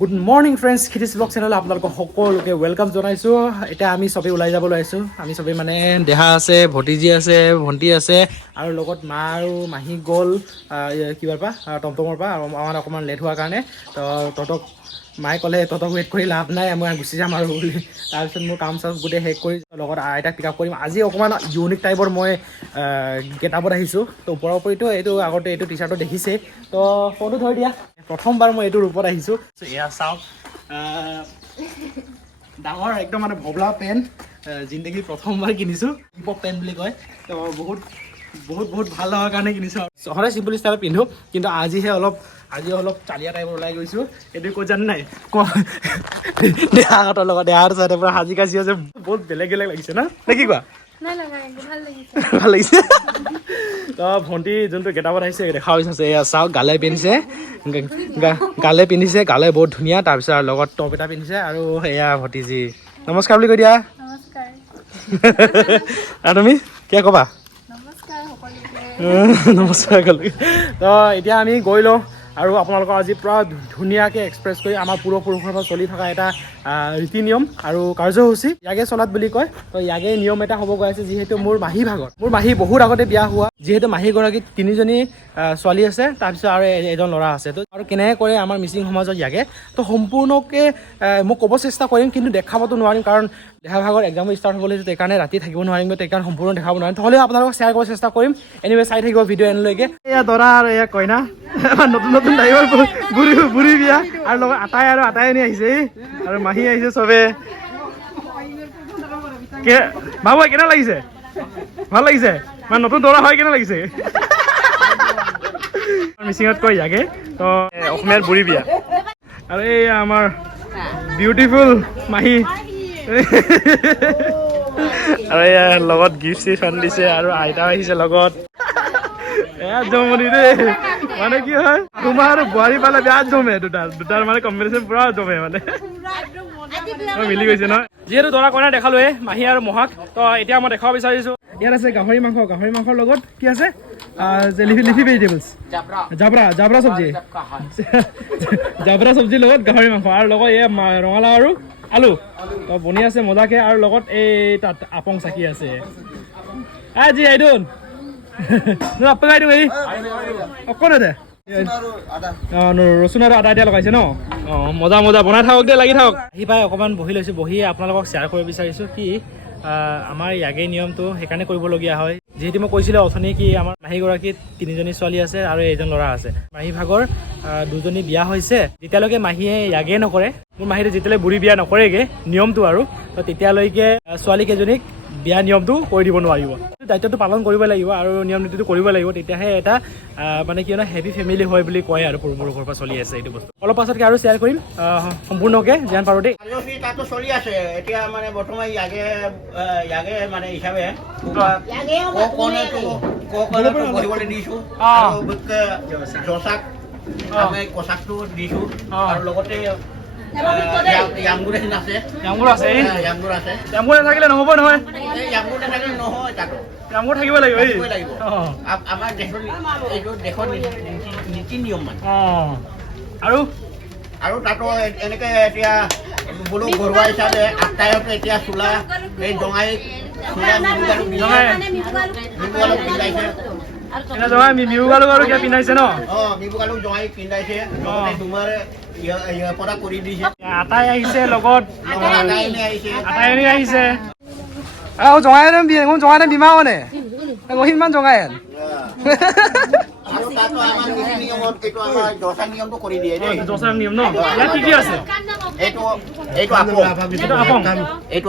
Good morning friends, খিতিছ blog channel আপোনালোকক সকলোকে ৱেলকাম জনাইছোঁ। এতিয়া আমি চবেই ওলাই যাব ওলাইছোঁ। আমি চবেই মানে দেহা আছে, ভতিজী আছে, ভণ্টি আছে আৰু লগত মা আৰু মাহী গ'ল কিবাৰ পৰা টমটমৰ পৰা। আৰু আমাৰ অকণমান লেট হোৱাৰ কাৰণে তহঁতক মায়ে ক'লে তহঁতক ৱেইট কৰি লাভ নাই, মই গুচি যাম আৰু বুলি। তাৰপিছত মোৰ কাম চাম গোটেই শেষ কৰি লগত আইতাক পিক আপ কৰিম। আজি অকণমান ইউনিক টাইপৰ মই গেটআপত আহিছোঁ। তো ওপৰৰ ওপৰিতো এইটো আগতে এইটো টি চাৰ্টটো দেখিছেই, তো ফোনটো ধৰি দিয়া। প্ৰথমবাৰ মই এইটো ৰূপত আহিছোঁ। এয়া চাওক, ডাঙৰ একদম মানে ভবলা পেণ্ট, জিন্দগী প্ৰথমবাৰ কিনিছোঁ। হিপ হপ পেণ্ট বুলি কয়। তো বহুত বহুত বহুত ভাল লগাৰ কাৰণে কিনিছোঁ। আৰু সদায় চিম্পল ষ্টাইলত পিন্ধোঁ, কিন্তু আজি অলপ চালিয়া টাইপৰ ওলাই গৈছোঁ। এইটো ক'ত জানে নাই, দেহাহঁতৰ লগত দেহাহঁতৰ চাইডৰ পৰা সাজি কাচি আছে। বহুত বেলেগ বেলেগ লাগিছে না, নে কি কোৱা? ভাল লাগিছে। তো ভণ্টি যোনটো গেটআপত আহিছে দেখা হৈছে, এয়া চাওক গালে পিন্ধিছে, গালে পিন্ধিছে, গালে বহুত ধুনীয়া। তাৰপিছত আৰু লগত টপ এটা পিন্ধিছে আৰু এয়া ভতিজী নমস্কাৰ বুলি কৈ দিয়া। আৰু তুমি কি ক'বা? নমস্কাৰ ক'লো। তো এতিয়া আমি গৈ লওঁ আৰু আপোনালোকৰ আজি পূৰা ধুনীয়াকৈ এক্সপ্ৰেছ কৰি আমাৰ পূৰ্বপুৰুষৰ পৰা চলি থকা এটা ৰীতি নিয়ম আৰু কাৰ্যসূচী ইয়াকে চলাত বুলি কয়। তো ইয়াকে নিয়ম এটা হ'ব গৈ আছে। যিহেতু মোৰ মাহী বহুত আগতে বিয়া হোৱা, যিহেতু মাহীগৰাকীত 3জনী ছোৱালী আছে, তাৰপিছত আৰু এজন ল'ৰা আছে। তো আৰু কেনেকৈ কৰে আমাৰ মিচিং সমাজত ইয়াকে, তো সম্পূৰ্ণকৈ মই ক'ব চেষ্টা কৰিম, কিন্তু দেখাবতো নোৱাৰিম, কাৰণ দেহা ভাগৰ এক্সাম ষ্টাৰ্ট হ'বলৈ সেইকাৰণে ৰাতি থাকিব নোৱাৰিম, সেইকাৰণে সম্পূৰ্ণ দেখাব নোৱাৰিম। হ'লেও আপোনালোকক শ্বেয়াৰ কৰাৰ চেষ্টা কৰিম। এনিৱে চাই থাকিব ভিডিঅ' এনলৈকে। এয়া দৰা আৰু এয়া কইনা, নতুন ড্ৰাইভাৰ বুঢ়ী বিয়া, আৰু লগত আটাই আহিছে, আৰু মাহী আহিছে চবে। বাবু কেনে লাগিছে? ভাল লাগিছে? মানে নতুন দৰা হয় কেনে লাগিছে? মিচিঙত কয় ইয়াকে। তো অসমীয়াত বুঢ়ী বিয়া। আৰু এই আমাৰ বিউটিফুল মাহী, আৰু এয়া লগত গিফ্ট চিফ্ট আনি দিছে, আৰু আইতা আহিছে লগত। এয়া জমনি দেই, মানে কি হয় তোমাৰ আৰু বোৱাৰী পালে বেয়া জমে, দুটাৰ মানে কম্বিনেশ্যন পুৰা জমে, মানে মিলি গৈছে নহয়। যিহেতু দৰা কইনা দেখালোৱে মাহী আৰু মহাক, তো এতিয়া মই দেখাব বিচাৰিছোঁ ইয়াত আছে গাহৰি মাংসৰ লগত কি আছে, লিফি ভেজিটেবলছ, জাবৰা চব্জি, জাবৰা চব্জিৰ লগত গাহৰি মাংস, আৰু লগত এই ৰঙালাও আৰু আলু তো বনি আছে মজাকে, আৰু লগত এই তাত আপং চাকি আছে। আজি আইডোন আপং আইডোন এই অকণ দে ৰচুন আৰু আদা এতিয়া লগাইছে ন। মজা বনাই থাকক দে, লাগি থাকক। আহি পাই অকণমান বহি লৈছোঁ, বহি আপোনালোকক শ্বেয়াৰ কৰিব বিচাৰিছোঁ কি আমাৰ ইয়াকে নিয়মটো সেইকাৰণে কৰিবলগীয়া হয়। যিহেতু মই কৈছিলোঁ অথনি কি আমাৰ মাহীগৰাকীত 3জনী ছোৱালী আছে আৰু এজন ল'ৰা আছে। মাহী ভাগৰ 2জনী বিয়া হৈছে। যেতিয়ালৈকে মাহীয়ে ইয়াকে নকৰে, মোৰ মাহীটো যেতিয়ালৈ বুঢ়ী বিয়া নকৰেগৈ নিয়মটো আৰু, তো তেতিয়ালৈকে ছোৱালী কেইজনীক বিয়া নিয়মটো কৰি দিব নোৱাৰিব। দায়িত্বটো পালন কৰিব লাগিব আৰু নিয়ম নীতিটো কৰিব লাগিব, তেতিয়াহে এটা মানে কি হয় হেপী ফেমিলি হয় বুলি কয় আৰু পূৰ্বপুৰুষৰ পৰা চলি আছে এইটো বস্তু। অলপ পাছতকৈ আৰু শ্বেয়াৰ কৰিম সম্পূৰ্ণকৈ, যিমান পাৰোঁ দেই। তাতো চলি আছে এতিয়া, মানে বৰ্তমান ইয়াকে মানে হিচাপে বহিবলৈ দিছোঁ, জচাক কচাকটো দিছোঁ, আৰু লগতে জামুৰ নাথাকিলে নহ'ব নহয়, জামুৰ থাকিব লাগিব আমাৰ দেশৰ নীতি নিয়ম মানে। আৰু তাতো এনেকে এতিয়া বোলো ঘৰুৱা হিচাপে আটাইতে এতিয়া চোলা এই জঙাই পিন্ধাইছে ন, জঙাই পিন্ধাইছে, পৰা কৰি দিছে। আটাই আহিছে লগত, আটাই আহিছে জঙাই বিমা মানে ইমান জঙাই আৰু তাতো আমাৰ নীতি নিয়মত এইটো আমাৰ দশা নিয়মটো কৰি দিয়ে দেই। দশাৰ নিয়ম ন, ইয়াত কি কি আছে? এইটো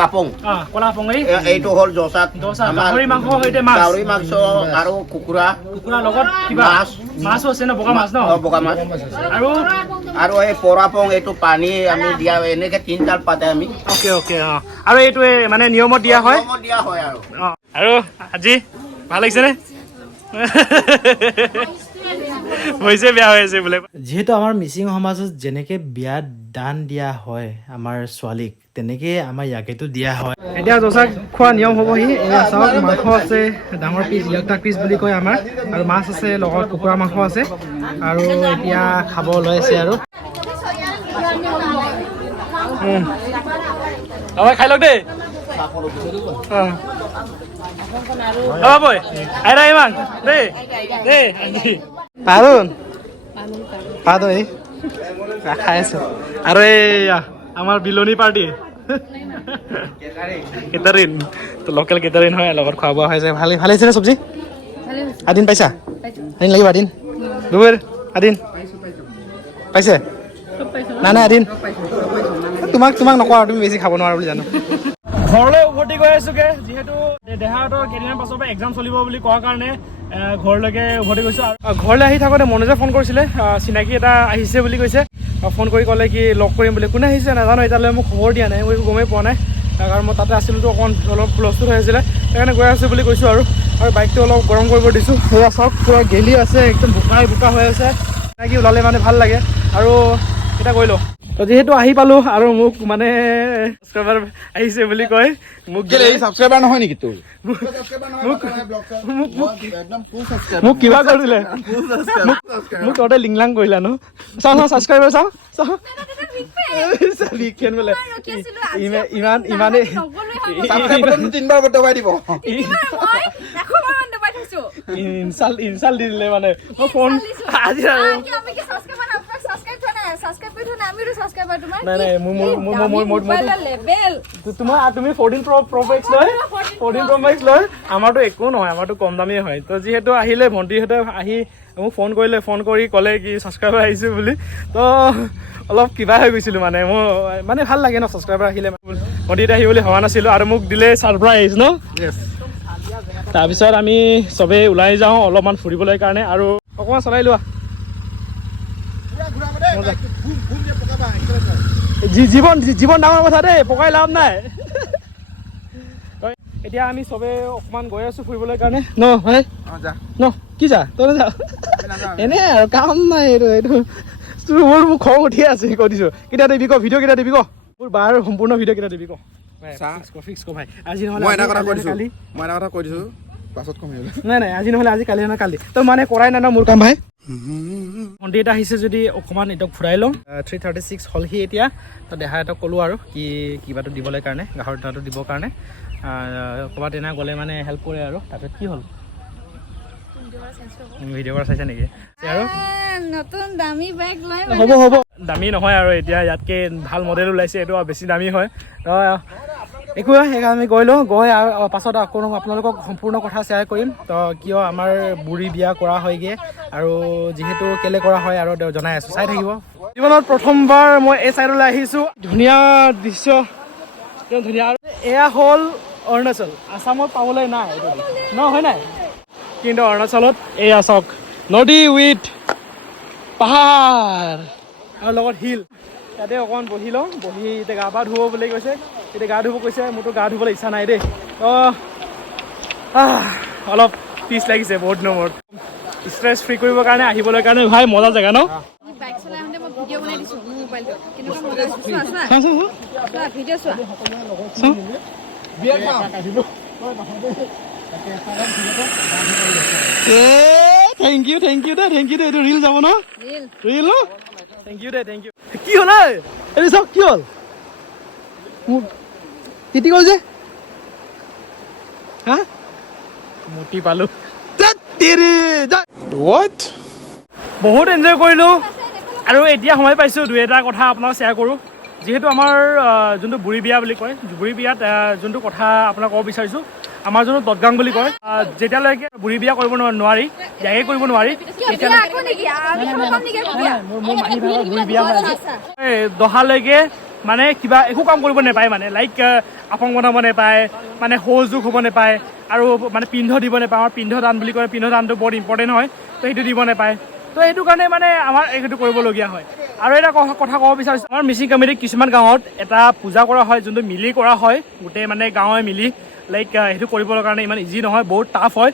আপং, কলা আপং, এইটো হ'ল জচাক, গাহৰি মাংস সৈতে গাহৰি মাংস আৰু কুকুৰা লগত কিবা মাছো আছে ন, বগা মাছ ন, বগা মাছ, আৰু এই পৰাপং, এইটো পানী আমি দিয়া এনেকে 3 পাতে আমি। অকে আৰু এইটো মানে নিয়মত দিয়া হয় আৰু আজি ভাল লাগিছেনে? হৈছে বেয়া হৈ আছে বোলে। যিহেতু আমাৰ মিচিং সমাজত যেনেকে বিয়াত দান দিয়া হয় আমাৰ ছোৱালীক, তেনেকে আমাৰ ইয়াকেতো দিয়া হয়। এতিয়া জচাক খোৱা নিয়ম হ'বহি। এয়া চাওক, মাংস আছে ডাঙৰ পিচ, ইয়াক পিচ বুলি কয় আমাৰ, আৰু মাছ আছে লগত কুকুৰা মাংস আছে, আৰু এতিয়া খাব লৈ আছে আৰু হয় খাই লওক দেই বৈ আইৰা ইমান দেই দেই পাৰুন পাদ এই খাই আছো আৰু এই আমাৰ বিলনী পাৰ্টি কেটাৰিন তো লোকেল কেটাৰিন হয় লগত খোৱা বোৱা হৈছে ভালে ভালে হৈছে নে চব্জি আদিন পাইছা আদিন লাগিব আদিন দুবেৰ আদিন পাইছে নাই নাই আদিন তোমাক নকওঁ আৰু তুমি বেছি খাব নোৱাৰা বুলি জানো ঘৰলৈ উভতি গৈ আছোগে যিহেতু দেহাহঁতৰ কেইদিনমান পাছৰ পৰা এক্সাম চলিব বুলি কোৱাৰ কাৰণে ঘৰলৈকে উভতি গৈছোঁ আৰু ঘৰলৈ আহি থাকোঁতে মনোজে ফোন কৰিছিলে চিনাকি এটা আহিছে বুলি কৈছে ফোন কৰি ক'লে কি লগ কৰিম বুলি কোনে আহিছে নাজানো এতিয়ালৈ মোক খবৰ দিয়া নাই মই একো গমেই পোৱা নাই কাৰণ মই তাতে আছিলোঁতো অকণ অলপ হুলস্থুল হৈ আছিলে সেইকাৰণে গৈ আছোঁ বুলি কৈছোঁ আৰু বাইকটো অলপ গৰম কৰিব দিছোঁ সেয়া চাওক পূৰা গেলি আছে একদম বোকা হৈ আছে চিনাকি ওলালে মানে ভাল লাগে আৰু এটা কৰি লওঁ তো যিহেতু আহি পালোঁ আৰু মোক মানে ছাবস্ক্ৰাইবাৰ আহিছে বুলি কয় মোক ছাবস্ক্ৰাইবাৰ নহয় নেকি তোৰ মোক কিবা কৰিলে মোক তহঁতে লিংলাং কৰিলা ন চাওঁ ছাবস্ক্ৰাইবাৰ চাওঁ বোলে ইমানেই তিনিবাৰ দবাই দিব ইনচাল্ট দি দিলে মানে মই ফোন আজি তুমি 14 Pro Max লৈ আমাৰতো একো নহয় আমাৰতো কম দামেই হয় তো যিহেতু আহিলে ভণ্টিহঁতে আহি মোক ফোন কৰি ক'লে কি ছাবস্ক্ৰাইবাৰ আহিছোঁ বুলি তো অলপ কিবা হৈ গৈছিলোঁ মানে মোৰ মানে ভাল লাগে ন ছাবস্ক্ৰাইবাৰ আহিলে ভণ্টিহঁতে আহি বুলি হোৱা নাছিলোঁ আৰু মোক দিলে ছাৰপ্ৰাইজ ন তাৰপিছত আমি চবেই ওলাই যাওঁ অলপমান ফুৰিবলৈ কাৰণে আৰু অকণমান চলাই লোৱা জীৱন ডাঙৰ কথা দেই পকাই লাভ নাই এতিয়া আমি চবে অকণমান গৈ আছোঁ ফুৰিবলৈ কাৰণে ন হয় ন কি যা তই যা এনেই আৰু কাম নাই এইটো মোৰ খং উঠিয়ে আছে কৈ দিছোঁ কেতিয়া দিবি ক ভিডিঅ' কেতিয়া দিবি ক মোৰ বাৰ সম্পূৰ্ণ ভিডিঅ' কেতিয়া দিবি ক ফিক্স ক ভাই আজি নহ'লে কালি মই এটা কথা কৈ দিছোঁ পাছত কম নাই আজি নহ'লে আজি কালি নহয় কালি তই মানে কৰাই নাই ন মোৰ কাম ভাই ভণ্টি এটা আহিছে যদি অকণমান এটাক ফুৰাই লওঁ 3:36 হ'লহি এতিয়া তো দেহা এটাক ক'লোঁ আৰু কিবাটো দিবলৈ কাৰণে গাহৰি দানাটো দিবৰ কাৰণে ক'ৰবাত এনে গ'লে মানে হেল্প কৰে আৰু তাৰপিছত কি হ'ল ভিডিঅ' কৰা চাইছা নেকি আৰু নতুন দামী বাইক লৈ হ'ব দামী নহয় আৰু এতিয়া ইয়াতকৈ ভাল মডেল ওলাইছে এইটো বেছি দামী হয় তো একো সেইকাৰণে আমি গৈ আৰু পাছত আকৌ আপোনালোকক সম্পূৰ্ণ কথা শ্বেয়াৰ কৰিম তো কিয় আমাৰ বুঢ়ী বিয়া কৰা হয়গৈ আৰু যিহেতু কেলে কৰা হয় আৰু জনাই আছোঁ চাই থাকিব জীৱনত প্ৰথমবাৰ মই এই চাইডলৈ আহিছোঁ ধুনীয়া দৃশ্য একদম ধুনীয়া আৰু এয়া হ'ল অৰুণাচল আছামত পাবলৈ নাই এইটো ন হয় নাই কিন্তু অৰুণাচলত এয়া চাওক নদী উইথ পাহাৰ আৰু লগত হিল তাতে অকণমান বহি লওঁ বহি এতিয়া গা পা ধুব বুলি কৈছে এতিয়া গা ধুব কৈছে মোৰতো গা ধুবলৈ ইচ্ছা নাই দেই তো অলপ পিছ লাগিছে বহুত দিনৰ মূৰত ষ্ট্ৰেছ ফ্ৰী কৰিবৰ কাৰণে আহিবলৈ কাৰণে ভাই মজা জেগা ন বাইক চলাই আহোঁতে মই ভিডিঅ' বনাই দিছোঁ মোৰ মোবাইলটোত কেনেকুৱা মজা চোৱা ভিডিঅ' চোৱা থেংক ইউ দে এইটো ৰিল যাব ন ৰিল ন থেংক ইউ কি হ'ল এইটো চাওক কি হ'ল তিতি গ'ল যে হা মতি পালোঁ বহুত এনজয় কৰিলোঁ আৰু এতিয়া সময় পাইছোঁ দুই এটা কথা আপোনাক শ্বেয়াৰ কৰোঁ যিহেতু আমাৰ যোনটো বুঢ়ী বিয়া বুলি কয় বুঢ়ী বিয়াত যোনটো কথা আপোনাক ক'ব বিচাৰিছোঁ আমাৰ যোনটো দদগাং বুলি কয় যেতিয়ালৈকে বুঢ়ী বিয়া কৰিব নোৱাৰি ইয়াকে কৰিব নোৱাৰি দহালৈকে মানে কিবা একো কাম কৰিব নাপায় মানে লাইক আপং বনাব নাপায় মানে সহযোগ হ'ব নাপায় আৰু মানে পিন্ধ দিব নাপায় আমাৰ পিন্ধ দান বুলি কয় পিন্ধ দানটো বৰ ইম্পৰ্টেণ্ট হয় তো সেইটো দিব নাপায় তো সেইটো কাৰণে মানে আমাৰ এইটো কৰিবলগীয়া হয় আৰু এটা কথা ক'ব বিচাৰিছোঁ আমাৰ মিচিং কমিউনিটিত কিছুমান গাঁৱত এটা পূজা কৰা হয় যোনটো মিলি কৰা হয় গোটেই মানে গাঁৱে মিলি লাইক সেইটো কৰিবৰ কাৰণে ইমান ইজি নহয় বহুত টাফ হয়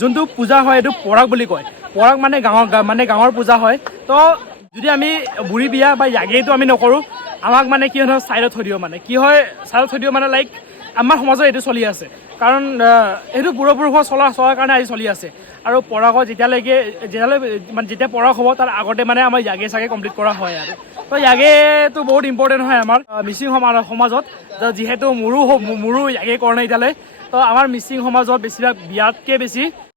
যোনটো পূজা হয় এইটো পৰাগ বুলি কয় পৰাগ মানে গাঁৱৰ পূজা হয় তো যদি আমি বুঢ়ী বিয়া বা ইয়াগেইটো আমি নকৰোঁ আমাক মানে কি হয় ছাইডত থৈ দিওঁ মানে কি হয় ছাইডত থৈ দিওঁ মানে লাইক আমাৰ সমাজত এইটো চলি আছে কাৰণ এইটো পূৰ্বপুৰুষৰ চলাৰ কাৰণে আজি চলি আছে আৰু পৰাগ যেতিয়া পৰাগ হ'ব তাৰ আগতে মানে আমাৰ ইয়াগে চাগে কমপ্লিট কৰা হয় আৰু তো ইয়াগেটো বহুত ইম্পৰ্টেণ্ট হয় আমাৰ মিচিং সমাজত যিহেতু মোৰো ইয়াগে কৰা নাই এতিয়ালৈ তো আমাৰ মিচিং সমাজত বেছিভাগ বিয়াতকৈ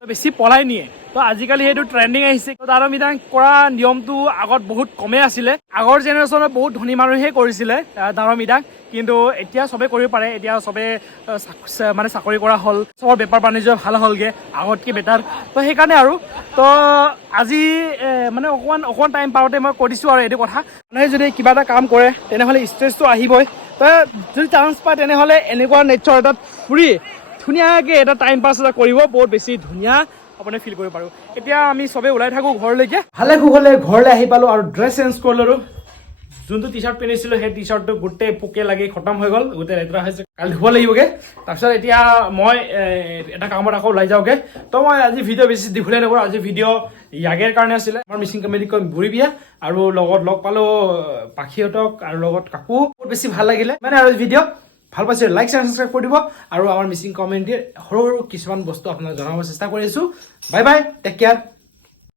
বেছি পলাই নিয়ে তো আজিকালি সেইটো ট্ৰেণ্ডিং আহিছে দাৰ মৃদাং কৰা নিয়মটো আগত বহুত কমেই আছিলে আগৰ জেনেৰেশ্যনত বহুত ধনী মানুহে কৰিছিলে দাৰ মৃদাং কিন্তু এতিয়া চবে কৰিব পাৰে এতিয়া চবে মানে চাকৰি কৰা হ'ল চবৰ বেপাৰ বাণিজ্য ভাল হ'লগৈ আগতকৈ বেটাৰ তো সেইকাৰণে আৰু তো আজি মানে অকণমান টাইম পাওঁতে মই কৈ দিছোঁ আৰু এইটো কথা মানুহে যদি কিবা এটা কাম কৰে তেনেহ'লে ষ্ট্ৰেছটো আহিবই তো যদি চান্স পায় তেনেহ'লে এনেকুৱা নেচাৰ এটাত ফুৰি ধুনীয়াকৈ এটা টাইম পাছ এটা কৰিব বহুত বেছি ধুনীয়া আপুনি ফিল কৰিব পাৰোঁ এতিয়া আমি চবেই ওলাই থাকোঁ ঘৰলৈকে ভালে কুশলে ঘৰলৈ আহি পালোঁ আৰু ড্ৰেছ চেঞ্জ কৰি ল'লোঁ যোনটো টি চাৰ্ট পিন্ধিছিলোঁ সেই টি চাৰ্টটো গোটেই পোকে লাগি খতম হৈ গ'ল গোটেই লেতেৰা হৈছে কালি ধুব লাগিবগৈ তাৰপিছত এতিয়া মই এটা কামত আকৌ ওলাই যাওঁগৈ তো মই আজি ভিডিঅ' বেছি দীঘলীয়া নকৰোঁ আজি ভিডিঅ' ইয়াগেৰ কাৰণে আছিলে আমাৰ মিচিং কমিউনিটিৰ বুঢ়ী বিয়া আৰু লগত লগ পালোঁ পাখিহঁতক আৰু লগত কাকো বহুত বেছি ভাল লাগিলে মানে আৰু ভিডিঅ' ভাল পাইছে লাইক শ্বেয়াৰ ছাবস্ক্ৰাইব কৰি দিব আৰু আমাৰ মিচিং কমিউনিটিৰ সৰু কিছুমান বস্তু আপোনাক জনাব চেষ্টা কৰি আছোঁ বাই বাই টেক কেয়াৰ